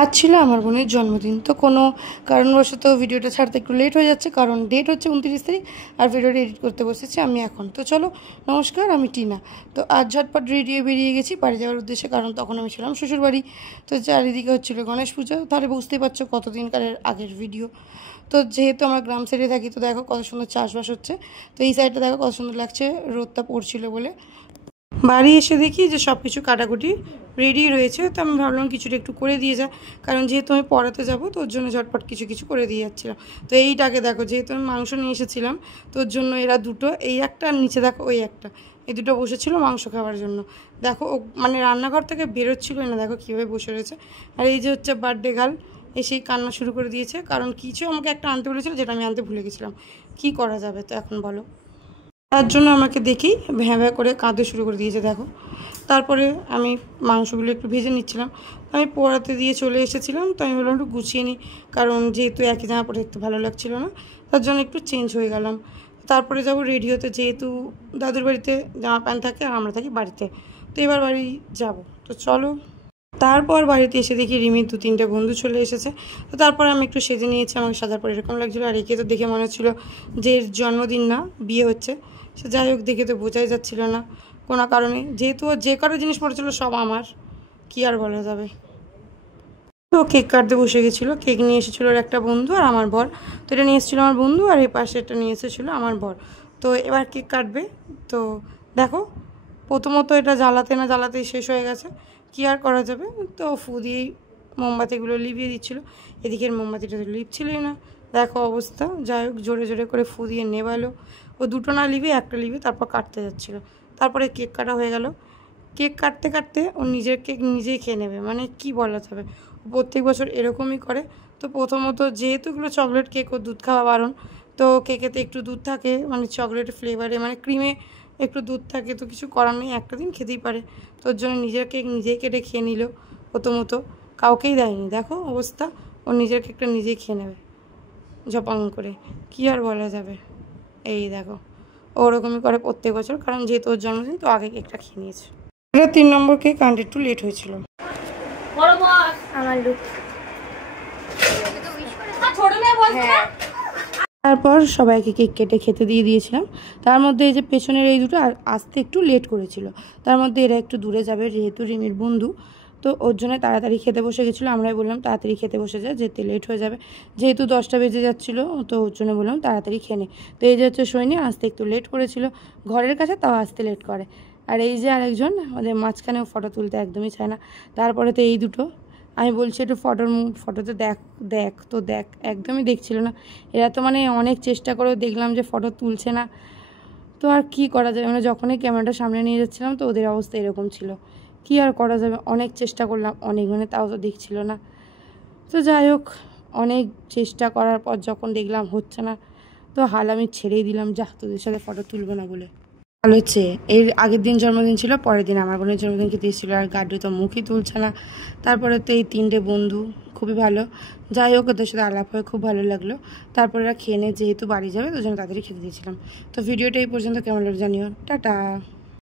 আজ ছিল আমার বোনের জন্মদিন। তো কোনো কারণবশত ভিডিওটা ছাড়তে একটু লেট হয়ে যাচ্ছে, কারণ ডেট হচ্ছে 29 তারিখ আর ভিডিওটা এডিট করতে বসেছি আমি এখন। তো চলো, নমস্কার, আমি টিনা। তো আজ ঝটপট রেডি হয়ে বেরিয়ে গেছি বাড়ি যাওয়ার উদ্দেশ্যে, কারণ তখন আমি ছিলাম শ্বশুরবাড়ি। তো চারিদিকে হচ্ছিলো গণেশ পুজো, তাহলে বুঝতেই পারছো কতদিনকারের আগের ভিডিও। তো যেহেতু আমরা গ্রাম সাইডে থাকি, তো দেখো কত সুন্দর চাষবাস হচ্ছে। তো এই সাইডটা দেখো কত সুন্দর লাগছে, রোদটা পড়ছিল বলে। বাড়ি এসে দেখি যে সব কিছু কাটাকুটি রেডি রয়েছে। তো আমি ভাবলাম কিছুটা একটু করে দিয়ে যা, কারণ যেহেতু আমি পড়াতে যাবো, তোর জন্য ঝটপট কিছু কিছু করে দিয়ে যাচ্ছিলাম। তো এইটাকে দেখো, যেহেতু আমি মাংস নিয়ে এসেছিলাম, তোর জন্য এরা দুটো, এই একটা আর নিচে দেখো ওই একটা, এই দুটো বসেছিল মাংস খাওয়ার জন্য। দেখো ও মানে রান্নাঘর থেকে বেরোচ্ছিল না, দেখো কীভাবে বসে রয়েছে। আর এই যে হচ্ছে বার্থডে গার্ল, এসেই কান্না শুরু করে দিয়েছে, কারণ কিছু আমাকে একটা আনতে বলেছিল যেটা আমি আনতে ভুলে গেছিলাম। কি করা যাবে তো এখন বলো? তার জন্য আমাকে দেখেই ভ্যাঁ ভ্যাঁ করে কাঁদতে শুরু করে দিয়েছে দেখো। তারপরে আমি মাংসগুলো একটু ভেজে নিচ্ছিলাম, আমি পোড়াতে দিয়ে চলে এসেছিলাম। তো আমি বললাম একটু গুছিয়ে নিই, কারণ যেহেতু একই জামা পরে দেখতে ভালো লাগছিল না, তার জন্য একটু চেঞ্জ হয়ে গেলাম। তারপরে যাবো রেডি হতে, যেহেতু দাদুর বাড়িতে জামা প্যান্ট থাকে আর আমরা থাকি বাড়িতে। তো এবার বাড়ি যাব, তো চলো। তারপর বাড়িতে এসে দেখি রিমির 2-3টে বন্ধু চলে এসেছে। তো তারপর আমি একটু সেজে নিয়েছি, আমাকে সাজার পর এরকম লাগছিলো। আর একে তো দেখে মনে হচ্ছিলো যে এর জন্মদিন না, বিয়ে হচ্ছে। সে যাই হোক, দেখে তো বোঝাই যাচ্ছিল না কোনো কারণে, যেহেতু যে কারো জিনিস পড়েছিল সব আমার, কি আর বলা যাবে। তো কেক কাটতে বসে গেছিলো, কেক নিয়ে এসেছিলো ওর একটা বন্ধু আর আমার বর। তো এটা নিয়ে এসেছিলো আমার বন্ধু, আর এই পাশে এটা নিয়ে এসেছিলো আমার বর। তো এবার কেক কাটবে। তো দেখো, প্রথমত এটা জ্বালাতে না জ্বালাতেই শেষ হয়ে গেছে, কী আর করা যাবে। তো ফু দিয়েই মোমবাতিগুলো লিভিয়ে দিচ্ছিলো। এদিকের মোমবাতিটা তো লিপছিলই না, দেখো অবস্থা। যাই হোক, জোরে জোরে করে ফু দিয়ে নেবালো। ও দুটো না লিভে একটা লিভে তারপর কাটতে যাচ্ছিলো। তারপরে কেক কাটা হয়ে গেল। কেক কাটতে কাটতে ও নিজের কেক নিজেই খেয়ে নেবে, মানে কি বলা যাবে। ও প্রত্যেক বছর এরকমই করে। তো প্রথমত যেহেতু এগুলো চকলেট কেক, ও দুধ খাওয়া বারণ। তো কেকেতে একটু দুধ থাকে, মানে চকলেট ফ্লেভারে, মানে ক্রিমে একটু দুধ থাকে, তো কিছু করার নেই, একটা দিন খেতেই পারে। তো ওর জন্য নিজের কেক নিজেই কেটে খেয়ে নিল। প্রথমত কাউকেই দেয়নি, দেখো অবস্থা। ও নিজের কেকটা নিজেই খেয়ে নেবে ঝপাং করে, কি আর বলা যাবে। এই দেখো, ওরকমই করে প্রত্যেক বছর, কারণ যেহেতু ওর জন্মদিন, তো আগে কেকটা খেয়ে নিয়েছে। এটা 3 নম্বর কেক, আনতে একটু লেট হয়েছিল। তারপর সবাইকে কেক কেটে খেতে দিয়ে দিয়েছিলাম। তার মধ্যে এই যে পেছনের এই দুটো আসতে একটু লেট করেছিল। তার মধ্যে এরা একটু দূরে যাবে, যেহেতু রিমির বন্ধু, তো ওর জন্য তাড়াতাড়ি খেতে বসে গেছিলো। আমরাই বললাম তাড়াতাড়ি খেতে বসে যায়, যেতে লেট হয়ে যাবে, যেহেতু 10টা বেজে যাচ্ছিলো। তো ওর জন্য বললাম তাড়াতাড়ি খেয়ে নে। তো এই যে হচ্ছে সৈনী, আসতে একটু লেট করেছিল, ঘরের কাছে তাও আসতে লেট করে। আর এই যে আরেকজন আমাদের মাঝখানেও ফটো তুলতে একদমই চায় না। তারপরে তো এই দুটো, আমি বলছি একটু ফটোতে দেখ দেখ, তো দেখ, একদমই দেখছিল না। এরা তো মানে অনেক চেষ্টা করেও দেখলাম যে ফটো তুলছে না। তো আর কি করা যাবে, মানে যখনই ক্যামেরাটা সামনে নিয়ে যাচ্ছিলাম, তো ওদের অবস্থা এরকম ছিল। কি আর করা যাবে, অনেক চেষ্টা করলাম অনেক, মানে তাও তো দেখছিল না। তো যাই হোক, অনেক চেষ্টা করার পর যখন দেখলাম হচ্ছে না, তো হাল আমি ছেড়েই দিলাম, যা তোদের সাথে ফটো তুলবো না বলে। ভালো হচ্ছে, এর আগের দিন জন্মদিন ছিল, পরের দিন আমার বোনের জন্মদিন খেতে এসেছিলো, আর গাড্ডু তো মুখই তুলছে না। তারপরে তো এই 3টে বন্ধু খুবই ভালো, যাই হোক ওদের সাথে আলাপ হয়ে খুব ভালো লাগলো। তারপরে এরা খেয়ে নিয়ে যেহেতু বাড়ি যাবে, ওই জন্য তাড়াতাড়ি খেতে দিয়েছিলাম। তো ভিডিওটা এই পর্যন্ত কেমন লাগলো জানিও, টাটা।